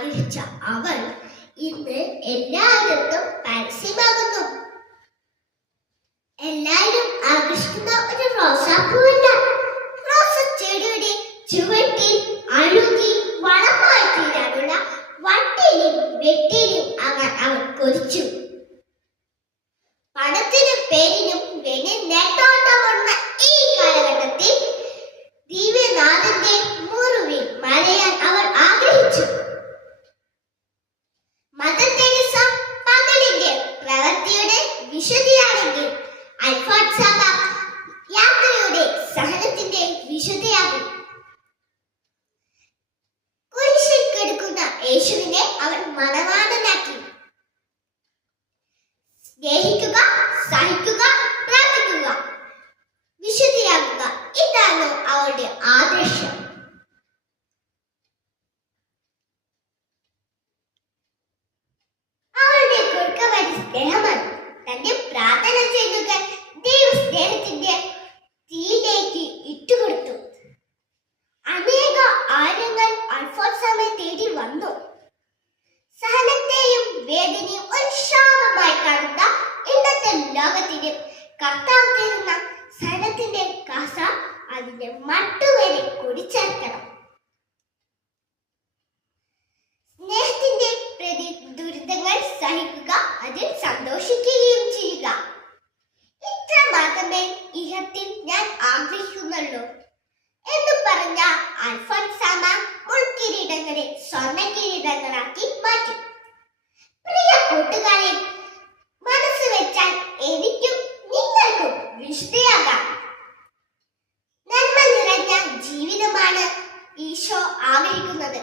അവൾ ഇന്ന് എല്ലായിടത്തും പരസ്യമാകുന്നു. എല്ലാവരും ആകർഷിക്കുന്ന ഒരു റോസാപ്പൂവല്ല. റോസ ചെടിയുടെ ചുവട്ടിൽ അഴുകി വളമായി തീരാനുള്ള വട്ടിലും വെട്ടിലും അവർ അവർ കൊതിച്ചു. യേശുവിനെ അവൻ മണവാളനാക്കി സ്നേഹിക്കുക സഹിക്കുക പ്രാർത്ഥിക്കുക വിശുദ്ധിയാക്കുക. ഇതാണ് അവരുടെ ആദർശം. അവരുടെ കുറുക്കവരി സ്നേഹമാണ് തന്റെ പ്രാർത്ഥന ചെയ്യുക ദൈവ ഇന്നത്തെ ലോകത്തിന് കർത്താവ് തരുന്ന സ്ഥലത്തിന്റെ കാസ അതിന്റെ മട്ടുവരെ കുടിച്ചേർക്കണം. സ്നേഹത്തിന്റെ പ്രതി ദുരിതങ്ങൾ സഹിക്കുക അതിൽ സന്തോഷിക്കുകയും ചെയ്യുക. ഇത്ര മാത്രമേ ഇഹത്തിൽ ഞാൻ ആഗ്രഹിക്കുന്നുള്ളൂ എന്ന് പറഞ്ഞ അൽഫോൻസാമ മുൾക്കിരീടങ്ങളെ സ്വർണ കിരീടങ്ങളാക്കി മാറ്റി. പ്രിയ കൂട്ടുകാരെ ആഗ്രഹിക്കുന്നത്